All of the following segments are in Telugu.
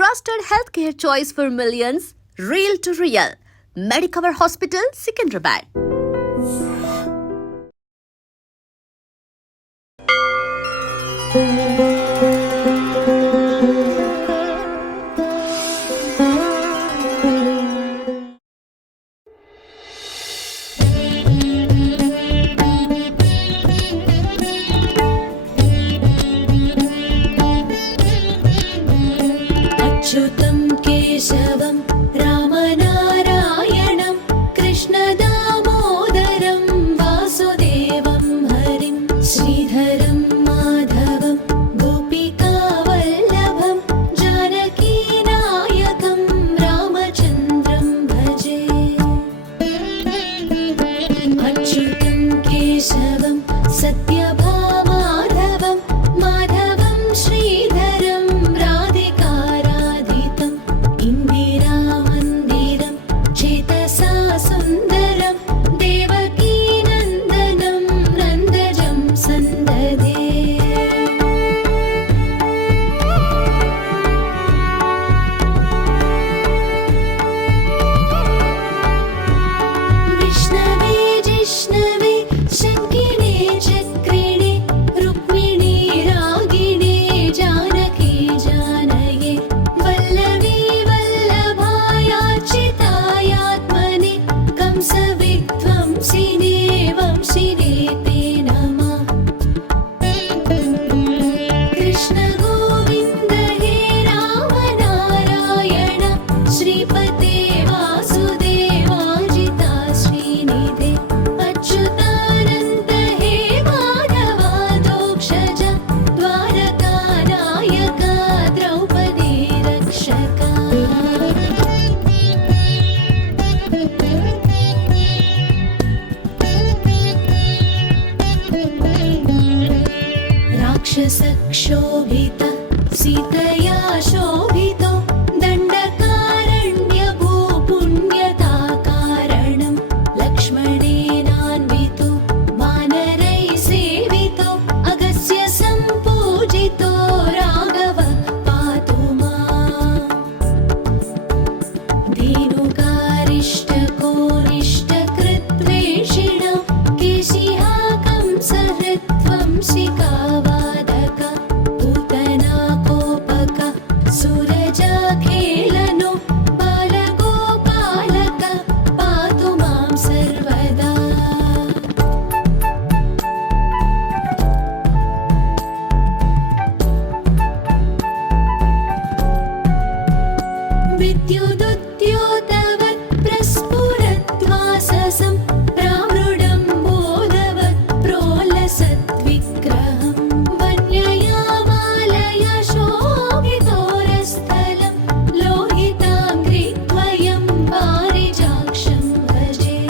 trusted healthcare choice for millions, real to real. Medicover Hospital, Secunderabad. अच्युतं केशवं रामनारायणं कृष्णदामोदरं वासुदेवं हरिं श्रीधरं माधवं गोपिकावल्लभं जानकीनायकं रामचन्द्रं भजे। अच्युतं केशवं सत्यभामाधवं माधवं श्रीधरं राधिकाराधितं इन्दिरामन्दिरं चेतसा सुन्दरं देवकीनन्दनं नन्दजं सन्ददे। विष्णवे जिष्णवे शङ्किने चक्रिणे रुक्मिणी रागिणे जानकी जानये वल्लवी वल्लभायार्चितायात्मने कंसविध्वंसिने वंशिने ते नमः। कृष्ण गोविन्द हे राम नारायण श्रीपते वासुदेवाजिता श्रीनिधे अच्युतानन्द हे माधवादोक्षज द्वारकानायका द्रौपदी रक्षका। राक्षसक्षोभित सीतया शोभितो दण्डकारण्यभूपुण्यताकारणं लक्ष्मणेनान्वितो वानरैः सेवितो अगस्त्य सम्पूजितो राघवः पातु माम्। धेनुकारिष्टकोनिष्टकृद्वेषिणो केशिहा कंसहृद्वंशिकावादक पूतना कोपक सूरजाखेलनो बालगोपालक पातु मां सर्वदा। विद्युदुद्योतवत् प्रस्फुरद्वाससं प्रामृडं बोधवत् प्रोलसद्विग्रहं वन्ययामालया शोभितोरस्थलं लोहिताङ्घ्रिद्वयं पारिजाक्षं भजे।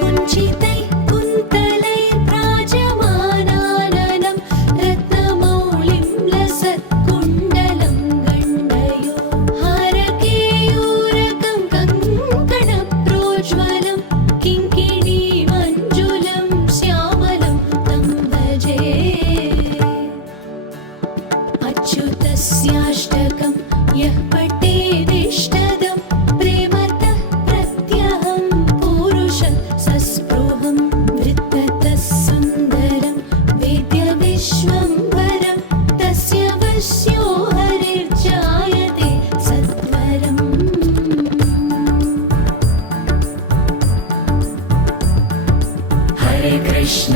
कुञ्चितैः कुन्तलैर्व्राजमानाननं रत्नमौलिं लसत्कुण्डलं गण्डयो हारकेयूरकं कङ्कणप्रोज्ज्वलं किङ्किणीमञ्जुलं श्यामलं तं भजे। अच्युतस्याष्टकं यः पठेदिष्टदं प्रेमतः प्रत्यहं पूरुषं सस्पृहं वृत्ततः सुन्दरं वेद्यविश्वम्भरं तस्य वश्यो हरिर्जायते सत्वरम्। हरे कृष्ण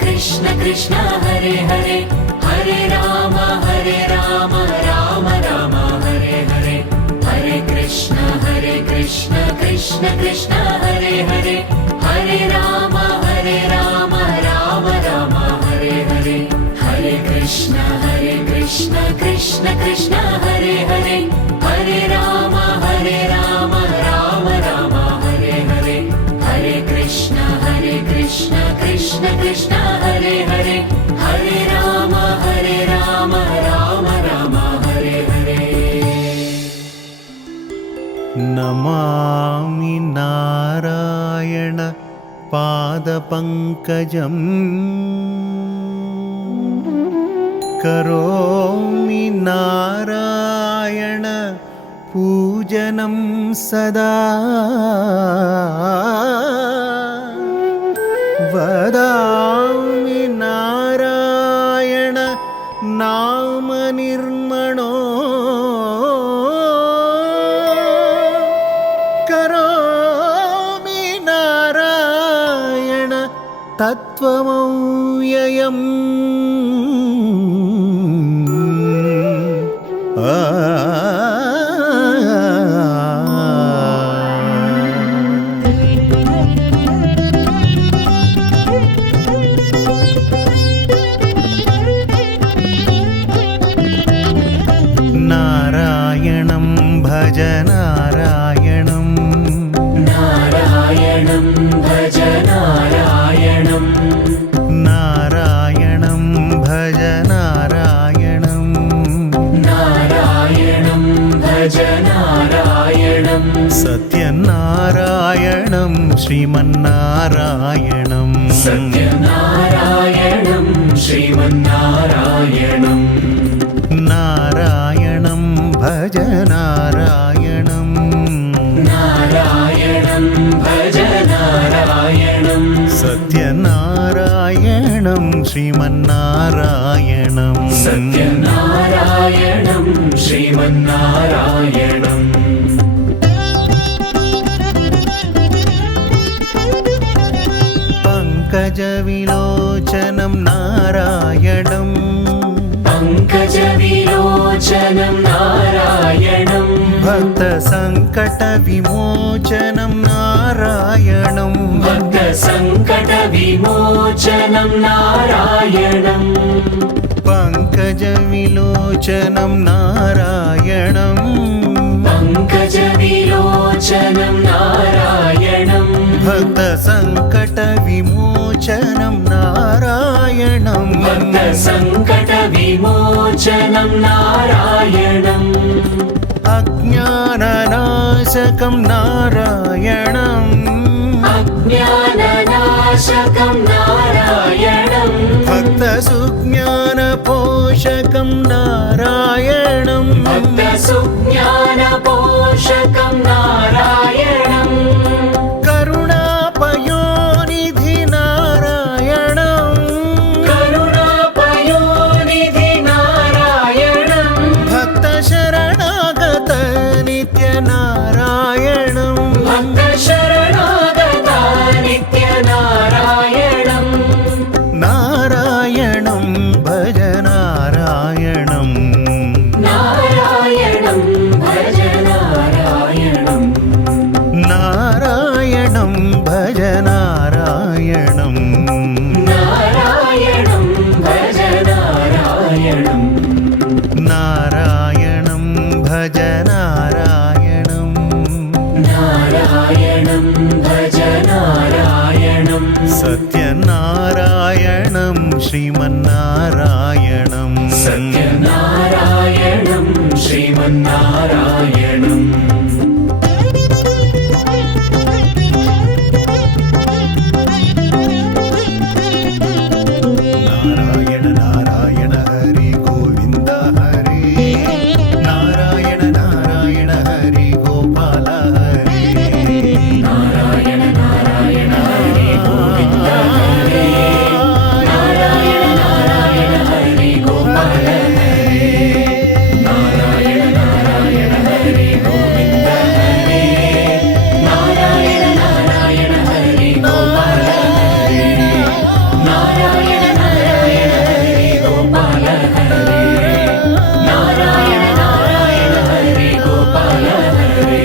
कृष्ण कृष्ण हरे हरे हरे राम राम राम हरे हरे हरे कृष्ण कृष्ण कृष्ण हरे हरे हरे राम राम राम हरे हरे हरे कृष्ण कृष्ण कृष्ण हरे हरे हरे राम राम राम हरे हरे हरे कृष्ण कृष्ण कृष्ण हरे हरे हरे राम राम राम हरे हरे। नमामि नारायण पादपङ्कजम् करोमि नारायण पूजनं सदा वदामि नारायण नाम निर्मणो करोमि नारायण तत्त्वमव्ययम् नारायणं भज नारायणं नारायणं भज नारायणं नारायणं भज नारायणं नारायणं भज नारायणं सत्यनारायणं श्रीमन्नारायणं सत्यनारायणं श्रीमन्नारायणं नारायणं भज नारायणं नारायणं भज नारायणं सत्यनारायणं श्रीमन्नारायणं सत्यनारायणं श्रीमन्नारायणं पङ्कजविलोचनं नारायणं पङ्कजविलोचनं नारायणं भक्तसङ्कटविमोचनं नारायणं भक्तसङ्कटविमोचनं नारायणं पङ्कजविलोचनं नारायणं पङ्कजविलोचनं नारायणं भक्तसङ्कटविमोचनं नारायणं भक्तसङ्कटविमोचनं नारायणम् अज्ञाननाशकं नारायणम् अज्ञाननाशकं नारायणं भक्तसुज्ञानपोषकं नारायणं भक्तसुज्ञानपोषकं नारायणं करुणापयोनिधि नारायणं करुणापयोनिधि नारायणं भक्तशरणागत नित्यनारायणं भक्तशरणागता नित्यनारायणं नारायणं भज नारायणं नारायणं भज नारायणं नारायणं भज नारायणं नारायणं भज नारायणं नारायणं भज नारायणं नारायणं भज नारायणं सत्यनारायणं श्रीमन्नारायणं सत्यनारायणं श्रीमन्नारायणं नारायण नारायण हरि गोविन्द हरि नारायण नारायण हरि गोपाल हरि नारायण नारायण हरि गोविन्द हरे नारायण नारायण हरि गोपाल हरे नारायण नारायण हरि गोविन्द हरे नारायण नारायण हरि गोपाल हरे नारायण नारायण हरि गोपाल हरे नारायण नारायण हरि गोपाल हरे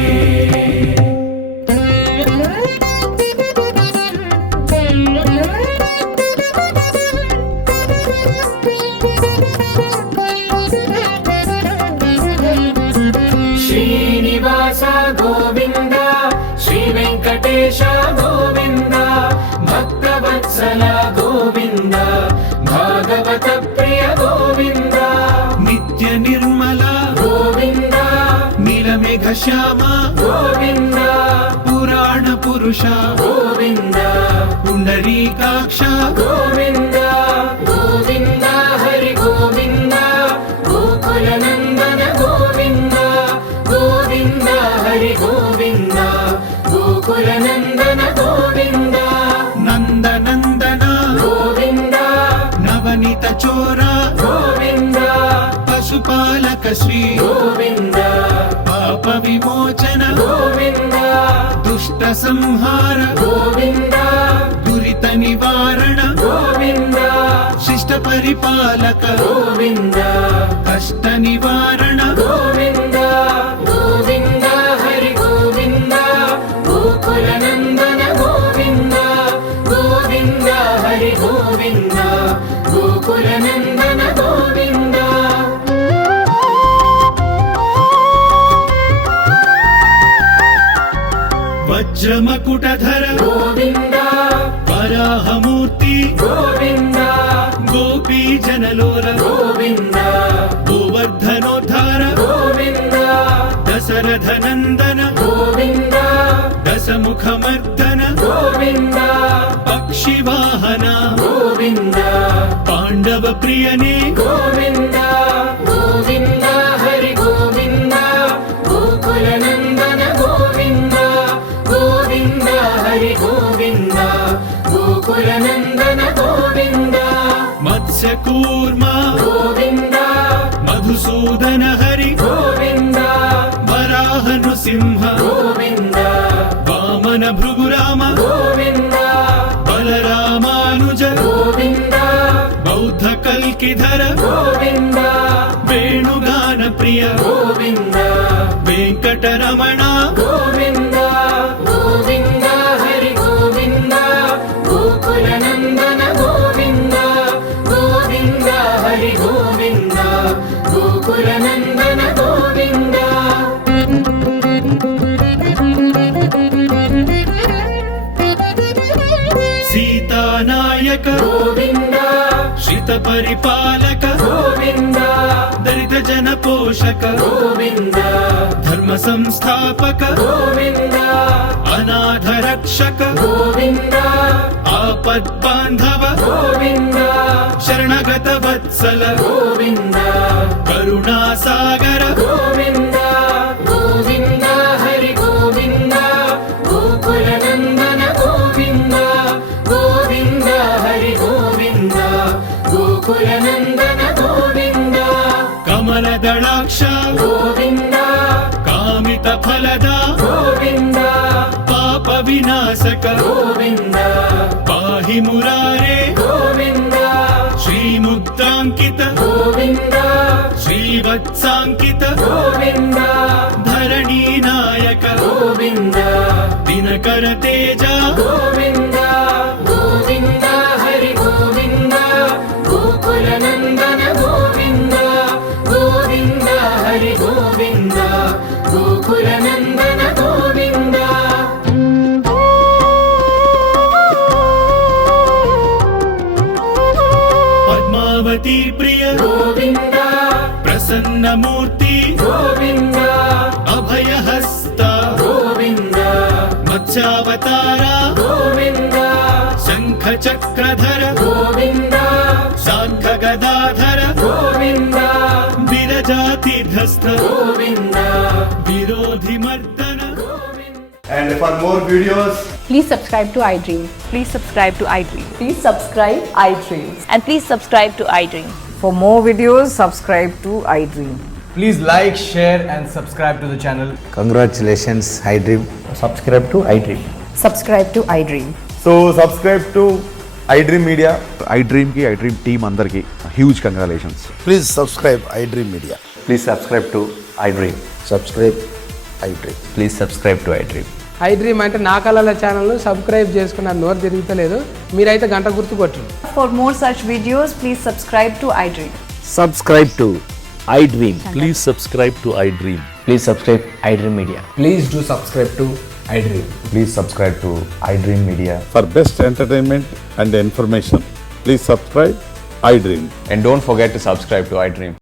श्रीनिवास गोविन्द श्रीवेङ्कटेश गोविन्द भक्तवत्सल गोविन्द भागवत प्रिय गोविन्द नित्य निर्मल गोविन्द नीलमेघ श्याम गोविन्द पुराण पुरुष गोविन्द पुण्डरीकाक्ष गोविन्द गोविन्द हरि गोविन्द పశుపాలక శ్రీ గోవింద పాప విమోచన గోవింద దుష్ట సంహార గోవింద దురిత నివారణ గోవింద శిష్ట పరిపాలక గోవింద కష్ట నివారణ గోవింద గోవింద హరి గోవింద గోకుల నందన గోవింద గోవింద హరి గోవింద గోకుల నందన గోవింద వజ్రమకుటధర గోవింద వరాహమూర్తి గోవింద గోపీ జనలోల గోవింద గోవర్ధనోద్ధార గోవింద దశరథ నందన గోవింద దశముఖమర్దన గోవింద పక్షివాహన గోవింద పాండవ ప్రియనే గోవింద గోవింద హరి గోవింద గోకుల నందన గోవింద గోవింద హరి గోవింద గోకుల నందన గోవింద మత్స్యకూర్మ గోవింద మధుసూదన హరి గోవింద వరాహ నృసింహ గోవింద వామన భృగురామ గోవింద బలరామానుజ గోవింద బౌద్ధ కల్కిధర గోవింద వేణుగాన ప్రియ గోవింద వెంకటరమణ గోవింద గోవింద హరి గోవింద గోకుల నందన గోవింద గోవింద హరి గోవింద గోకుల నందన గోవింద సీతానాయక గోవింద శ్రిత పరిపాలక గోవింద దళిత జన పోషక గోవింద ధర్మ సంస్థాపక గోవింద అనాథ రక్షక గోవింద ఆపద్ బాంధవ గోవింద శరణగత వత్సల గోవింద కరుణా సాగర గోవింద గోవింద హరి గోవింద గోకుల నందన గోవింద గోవింద హరి గోవింద గోకుల నందన గోవింద కమల దళాక్ష గోవింద కామిత ఫలద గోవింద పాప వినాశక గోవింద పాహి మురారే గోవింద శ్రీముద్రాంకిత గోవింద శ్రీవత్సాంకిత గోవింద ధరణీ నాయక గోవింద దినకర తేజ గోవింద గోవింద హరి గోవింద గోకుల నందన గోవింద గోవింద హరి గోవింద గోకుల నందన గోవింద పద్మావతి ప్రియ గోవింద ప్రసన్నమూర్తి గోవింద అభయహస్త గోవింద మత్స్యావతార గోవింద శంఖ చక్రధర గోవింద శాంఖ గదాధర గోవింద విరజాతిధస్థ గోవింద విరోధి మర్దన And for more videos, Please subscribe to iDream. Please subscribe to iDream. Please subscribe iDream. And please subscribe to iDream. For more videos, subscribe to iDream. please like, share, and subscribe to the channel. Congratulations, iDream. Subscribe to iDream. Subscribe to iDream. So, subscribe to iDream Media. iDream ki iDream team అందరికి huge congratulations. Please subscribe iDream Media. Please subscribe to iDream. Subscribe iDream. Please subscribe to iDream. iDream అంటే నా కళల ఛానల్ను సబ్స్క్రైబ్ చేసుకున్న నోరు తిరుగుతలేదు మీరైతే గంట గుర్తు కొట్టండి. For more such videos, please subscribe to iDream. Subscribe to iDream. Please subscribe to iDream. Please subscribe iDream Media. Please do subscribe to iDream. Please subscribe to iDream Media. For best entertainment and information, please subscribe iDream. And don't forget to subscribe to iDream.